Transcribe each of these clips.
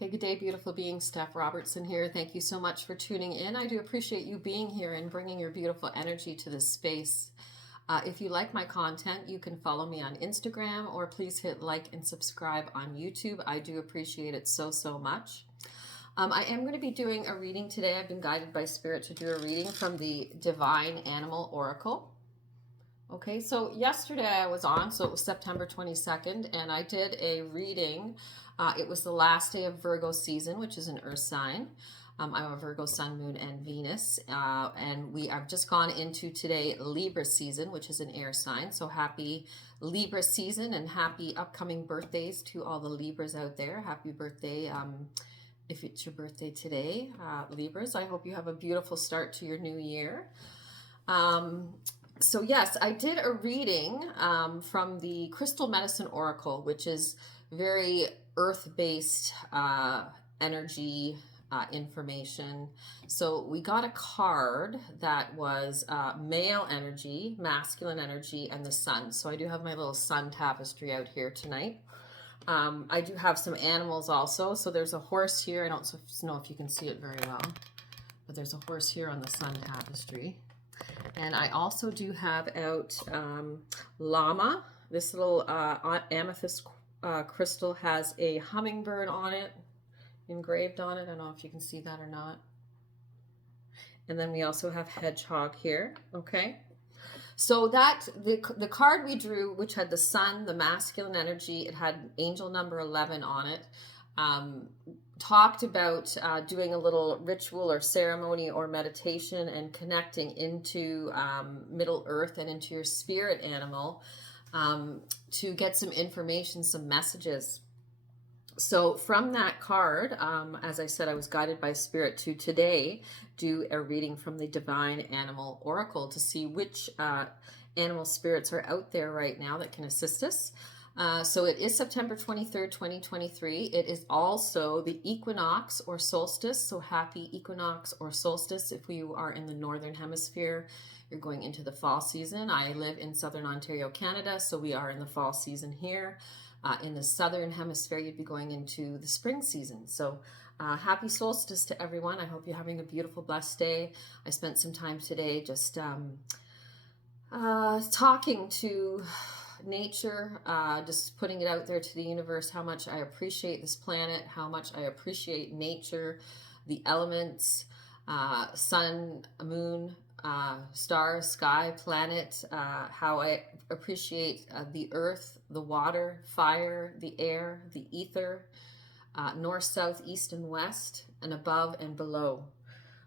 Hey, good day, beautiful being. Steph Robertson here. Thank you so much for tuning in. I do appreciate you being here and bringing your beautiful energy to this space. If you like my content, you can follow me on Instagram or please hit like and subscribe on YouTube. I do appreciate it so, so much. I am going to be doing a reading today. I've been guided by Spirit to do a reading from the Divine Animal Oracle. Okay, so yesterday I was on, so it was September 22nd, and I did a reading. It was the last day of Virgo season, which is an earth sign. I'm a Virgo sun, moon, and Venus, and we have just gone into today Libra season, which is an air sign. So happy Libra season and happy upcoming birthdays to all the Libras out there. Happy birthday if it's your birthday today, Libras. I hope you have a beautiful start to your new year. So yes, I did a reading from the Crystal Medicine Oracle, which is very earth-based energy information. So we got a card that was male energy, masculine energy, and the sun. So I do have my little sun tapestry out here tonight. I do have some animals also. So there's a horse here. I don't know if you can see it very well, but there's a horse here on the sun tapestry. And I also do have out llama. This little amethyst crystal has a hummingbird on it, engraved on it. I don't know if you can see that or not. And then we also have hedgehog here. Okay. So that the card we drew, which had the sun, the masculine energy, it had angel number 11 on it. Talked about doing a little ritual or ceremony or meditation and connecting into Middle Earth and into your spirit animal to get some information, some messages. So from that card, as I said, I was guided by Spirit to today do a reading from the Divine Animal Oracle to see which animal spirits are out there right now that can assist us. So it is September 23rd, 2023. It is also the equinox or solstice. So happy equinox or solstice if you are in the Northern Hemisphere. You're going into the fall season. I live in Southern Ontario, Canada, so we are in the fall season here. In the Southern Hemisphere, you'd be going into the spring season. So happy solstice to everyone. I hope you're having a beautiful, blessed day. I spent some time today just talking to nature, just putting it out there to the universe, how much I appreciate this planet, how much I appreciate nature, the elements, sun, moon, stars, sky, planet, how I appreciate the earth, the water, fire, the air, the ether, north, south, east, and west, and above and below.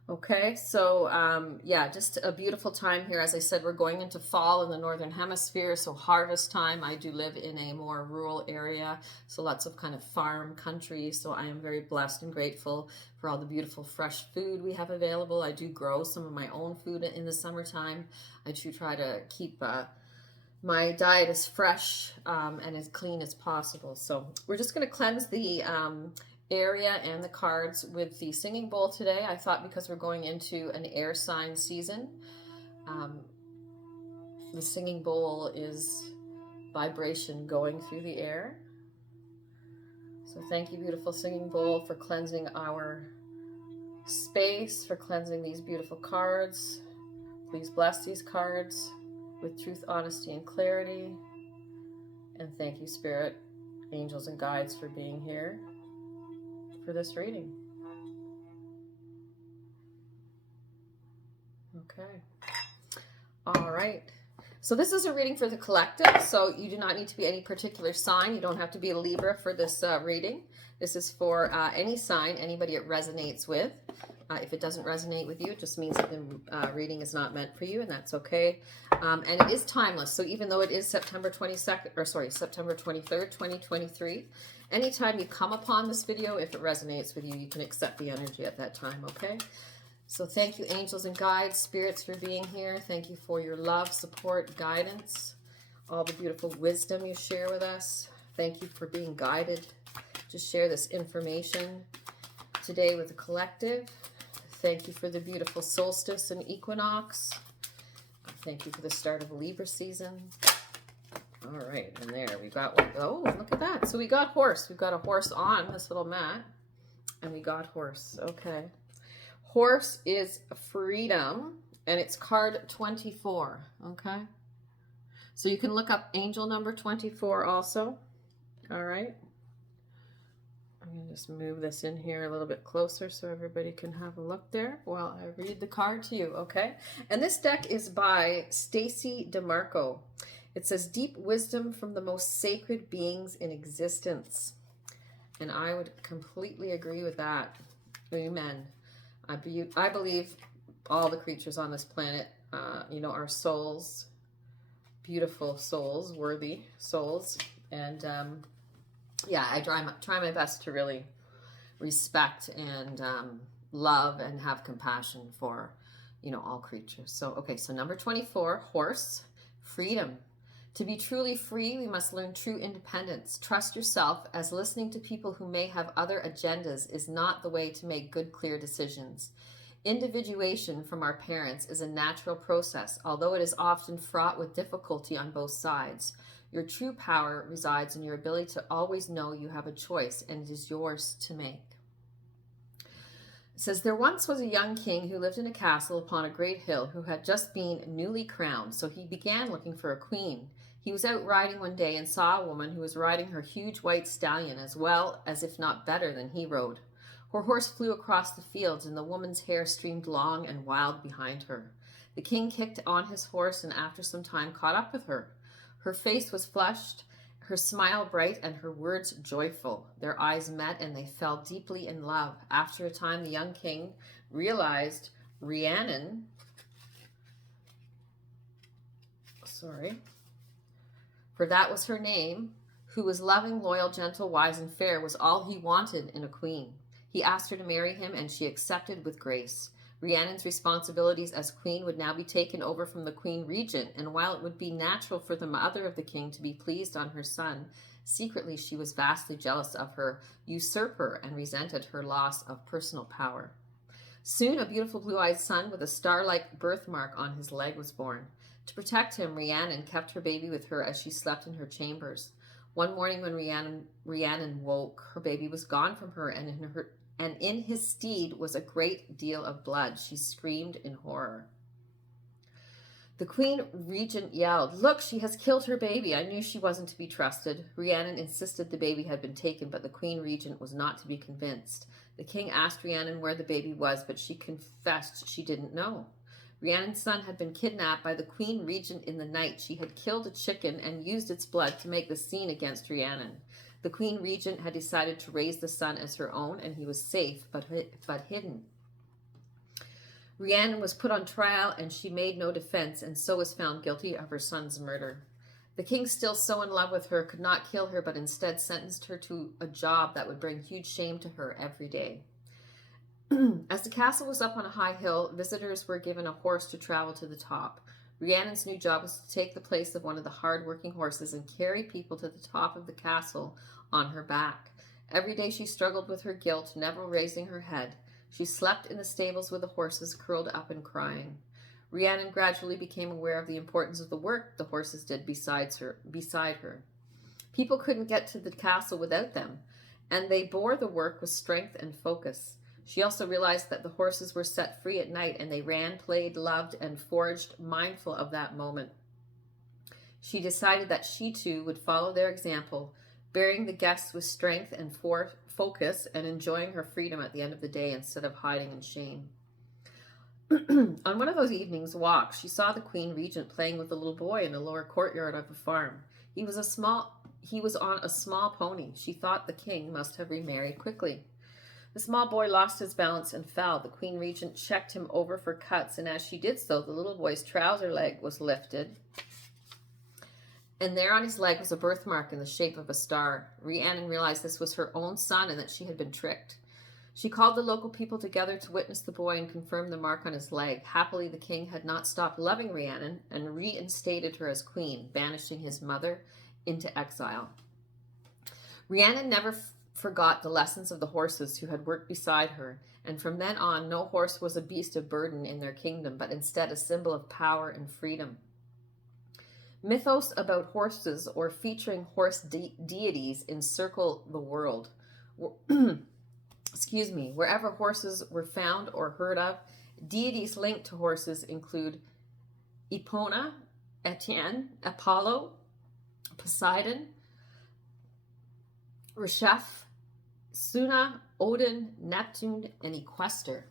Okay, so yeah, just a beautiful time here. As I said, we're going into fall in the Northern Hemisphere, so harvest time. I do live in a more rural area, so lots of kind of farm country. So I am very blessed and grateful for all the beautiful fresh food we have available. I do grow some of my own food in the summertime. I do try to keep my diet as fresh and as clean as possible. So we're just going to cleanse the area and the cards with the singing bowl today. I thought because we're going into an air sign season, the singing bowl is vibration going through the air. So thank you, beautiful singing bowl, for cleansing our space, for cleansing these beautiful cards. Please bless these cards with truth, honesty, and clarity. And thank you, Spirit, angels, and guides for being here for this reading. Okay. All right. So this is a reading for the collective. So you do not need to be any particular sign. You don't have to be a Libra for this reading. This is for any sign, anybody it resonates with. If it doesn't resonate with you, it just means that the reading is not meant for you, and that's okay. And it is timeless. So even though it is September 23rd, 2023, anytime you come upon this video, if it resonates with you, you can accept the energy at that time, okay? So thank you, angels and guides, spirits, for being here. Thank you for your love, support, guidance, all the beautiful wisdom you share with us. Thank you for being guided to share this information today with the collective. Thank you for the beautiful solstice and equinox. Thank you for the start of Libra season. All right, and there we got one. Oh, look at that. So we got horse. We've got a horse on this little mat. And we got horse. Okay. Horse is freedom, and it's card 24. Okay. So you can look up angel number 24 also. All right. I'm going to just move this in here a little bit closer so everybody can have a look there while I read the card to you, okay? And this deck is by Stacy DeMarco. It says, deep wisdom from the most sacred beings in existence. And I would completely agree with that. Amen. I believe all the creatures on this planet, are souls, beautiful souls, worthy souls. And yeah, I try my best to really respect and love and have compassion for, all creatures. So, okay, so number 24, horse, freedom. To be truly free, we must learn true independence. Trust yourself, as listening to people who may have other agendas is not the way to make good, clear decisions. Individuation from our parents is a natural process, although it is often fraught with difficulty on both sides. Your true power resides in your ability to always know you have a choice, and it is yours to make. It says, there once was a young king who lived in a castle upon a great hill, who had just been newly crowned, so he began looking for a queen. He was out riding one day and saw a woman who was riding her huge white stallion as well as, if not better, than he rode. Her horse flew across the fields, and the woman's hair streamed long and wild behind her. The king kicked on his horse and after some time caught up with her. Her face was flushed, her smile bright, and her words joyful. Their eyes met, and they fell deeply in love. After a time, the young king realized Rhiannon, for that was her name, who was loving, loyal, gentle, wise, and fair, was all he wanted in a queen. He asked her to marry him, and she accepted with grace. Rhiannon's responsibilities as queen would now be taken over from the queen regent, and while it would be natural for the mother of the king to be pleased on her son, secretly she was vastly jealous of her usurper and resented her loss of personal power. Soon a beautiful blue-eyed son with a star-like birthmark on his leg was born. To protect him, Rhiannon kept her baby with her as she slept in her chambers. One morning when Rhiannon woke, her baby was gone from her, and in his stead was a great deal of blood. She screamed in horror. The queen regent yelled, "Look, she has killed her baby. I knew she wasn't to be trusted." Rhiannon insisted the baby had been taken, but the queen regent was not to be convinced. The king asked Rhiannon where the baby was, but she confessed she didn't know. Rhiannon's son had been kidnapped by the queen regent in the night. She had killed a chicken and used its blood to make the scene against Rhiannon. The queen regent had decided to raise the son as her own, and he was safe but hidden. Rhiannon was put on trial, and she made no defense, and so was found guilty of her son's murder. The king, still so in love with her, could not kill her, but instead sentenced her to a job that would bring huge shame to her every day. As the castle was up on a high hill, visitors were given a horse to travel to the top. Rhiannon's new job was to take the place of one of the hard-working horses and carry people to the top of the castle on her back. Every day she struggled with her guilt, never raising her head. She slept in the stables with the horses, curled up and crying. Rhiannon gradually became aware of the importance of the work the horses did beside her. People couldn't get to the castle without them, and they bore the work with strength and focus. She also realized that the horses were set free at night, and they ran, played, loved, and foraged, mindful of that moment. She decided that she too would follow their example, bearing the guests with strength and focus, and enjoying her freedom at the end of the day instead of hiding in shame. On one of those evenings' walks, she saw the queen regent playing with a little boy in the lower courtyard of the farm. He was on a small pony. She thought the king must have remarried quickly. The small boy lost his balance and fell. The queen regent checked him over for cuts, and as she did so, the little boy's trouser leg was lifted, and there on his leg was a birthmark in the shape of a star. Rhiannon realized this was her own son and that she had been tricked. She called the local people together to witness the boy and confirm the mark on his leg. Happily, the king had not stopped loving Rhiannon and reinstated her as queen, banishing his mother into exile. Rhiannon never forgot the lessons of the horses who had worked beside her, and from then on, no horse was a beast of burden in their kingdom, but instead a symbol of power and freedom. Mythos about horses or featuring horse deities encircle the world. excuse me, wherever horses were found or heard of. Deities linked to horses include Epona, Etienne, Apollo, Poseidon, Resheph, Suna, Odin, Neptune, and Equester.